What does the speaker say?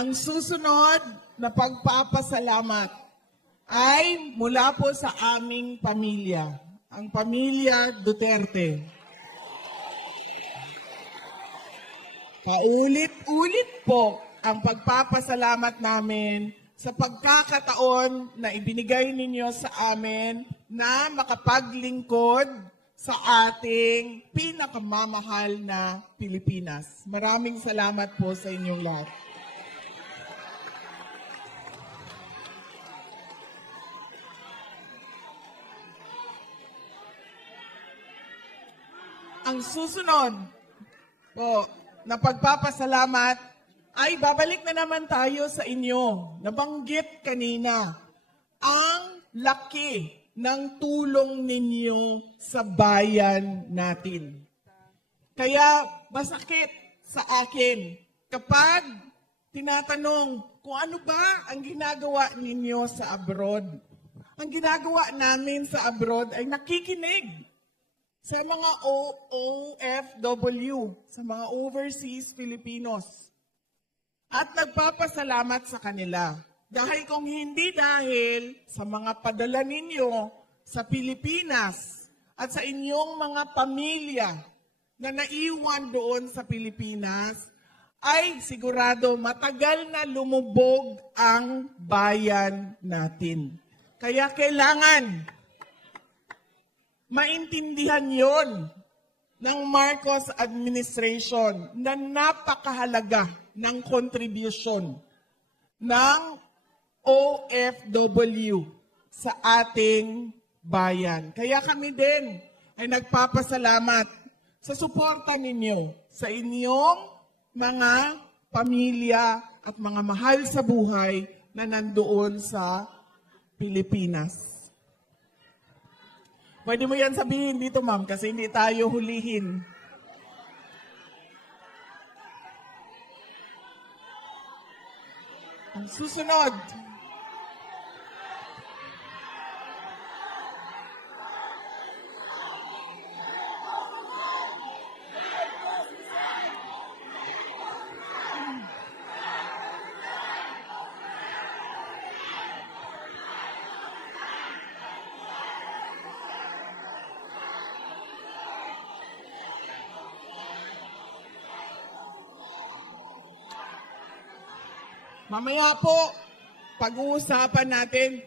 Ang susunod na pagpapasalamat ay mula po sa aming pamilya, ang pamilya Duterte. Paulit-ulit po ang pagpapasalamat namin sa pagkakataon na ibinigay ninyo sa amin na makapaglingkod sa ating pinakamamahal na Pilipinas. Maraming salamat po sa inyong lahat. Ang susunod po na pagpapasalamat ay babalik na naman tayo sa inyo. Nabanggit kanina, ang laki ng tulong ninyo sa bayan natin. Kaya masakit sa akin kapag tinatanong kung ano ba ang ginagawa ninyo sa abroad. Ang ginagawa namin sa abroad ay nakikinig sa mga OFW, sa mga overseas Filipinos. At nagpapasalamat sa kanila. Dahil kung hindi dahil sa mga padala ninyo sa Pilipinas at sa inyong mga pamilya na naiwan doon sa Pilipinas, ay sigurado matagal na lumubog ang bayan natin. Kaya kailangan maintindihan yon ng Marcos administration na napakahalaga ng contribution ng OFW sa ating bayan. Kaya kami din ay nagpapasalamat sa suporta ninyo sa inyong mga pamilya at mga mahal sa buhay na nandoon sa Pilipinas. Pwede mo yan sabihin dito, ma'am, kasi hindi tayo hulihin. Ang susunod. Mamaya po, pag-uusapan natin